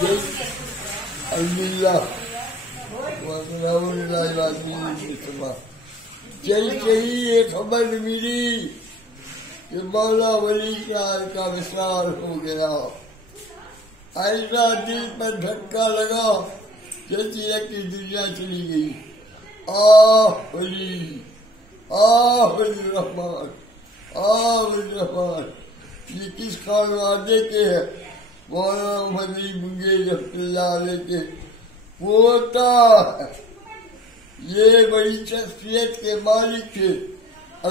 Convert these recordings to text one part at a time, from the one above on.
الحمدللہ وسلام علیہ وسلم. چل کے ہی یہ خبر ملی کہ مولا ولی شاہ کا وصال ہو گیا. ایسا دل پر دھکا لگا جیسے کہ دنیا چلی گئی. ولی ولی رحمان ولی رحمان. یہ کس خانوادے کے ہے؟ مولانا محمد علی منگیر رحمۃ اللہ علیہ کے پوتا ہے. یہ بڑی شخصیت کے مالک تھے.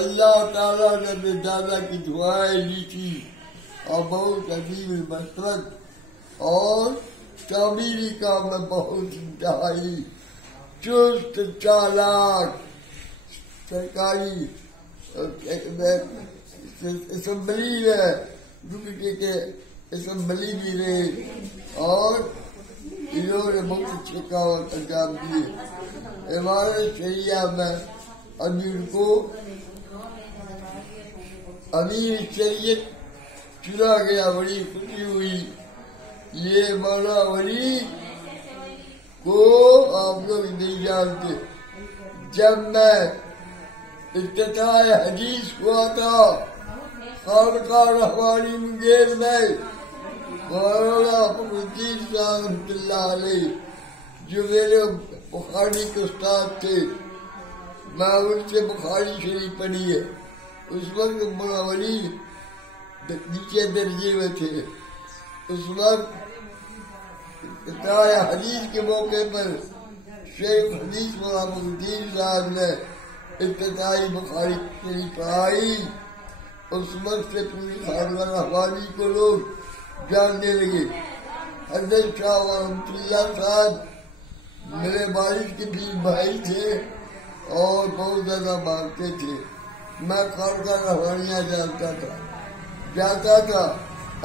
اللہ تعالیٰ نے اپنے دادا کی دعائیں لی تھی اور بہت عظیم مسلک اور تعمیری کام میں بہت انتہائی چست چالاک. سرکاری اسمبلی میں ڈپٹی کے اسمبلی بھی رہے اور انہوں نے بہت اچھے کام انجام دیے. عمارت شریعہ میں امیر کو امیر شریعت چنا گیا. بڑی خوشی ہوئی. یہ مولا ولی کو آپ لوگ نہیں جانتے. جب میں افتتاح حدیث ہوا تھا خانقاہ رحمانی منگیر میں، مولانا الدین صاحب رحمۃ اللہ علیہ جو میرے بخاری کے استاد تھے، میں ان سے بخاری شریف پڑھی ہے. اس وقت مولا ولی نیچے درجے میں تھے. اس وقت افتتاح حدیث کے موقع پر شیخ حدیث مولانا الدین صاحب نے افتتاحی بخاری شریف پڑھائی. اس وقت سے پوری خانقاہ رحمانی کو لوگ جاننے لگے. حضرت شاہ رحمۃ اللہ صاحب میرے والد کے بھی بھائی تھے اور بہت زیادہ مانتے تھے. میں خانقاہ رحمانیہ جاتا تھا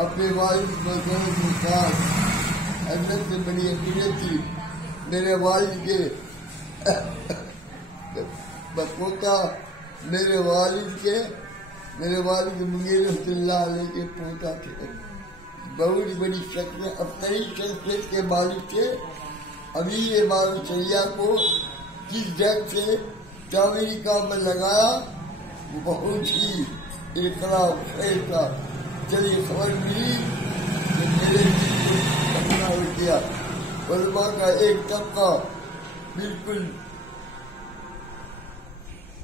اپنے والد کے ساتھ. حضرت سے بڑی عقیدت تھی. میرے والد کے پوتا میرے والد منگیر رحمۃ اللہ علیہ کے پوتا تھے. بہت بڑی شخصیت، اپنی شخصیت کے مالک تھے. ابھی عمارت شریعہ کو جس جنگ سے تعمیری کام میں لگایا وہ بہت ہی انقلاب خیر تھا. چلیے خبر ملی کہ میرے اپنا ہو گیا. علماء کا ایک طبقہ بالکل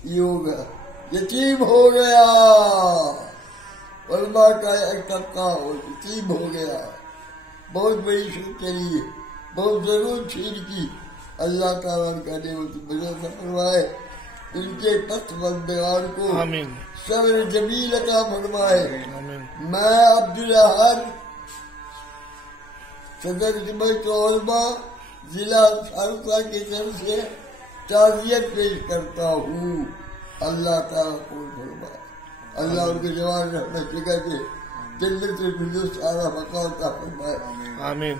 یہ ہو گیا، یتیم ہو گیا. علماء کا ایک طبقہ یتیم ہو گیا. بہت بڑی شکر چلیے، بہت ضرور چھین کی. اللہ تعالیٰ کا نعمت بجا فرمائے. ان کے پس بندگان کو صبر جمیل عطا فرمائے. میں عبدالاحد صدر جمعیت علماء ضلع سہرسہ کی طرف سے تعزیت پیش کرتا ہوں. اللہ تعالیٰ کو فرمائے. اللہ ان کے جوان رحمت جگہ دے. جنت الفردوس اعلیٰ مقام عطا فرمائے. آمین.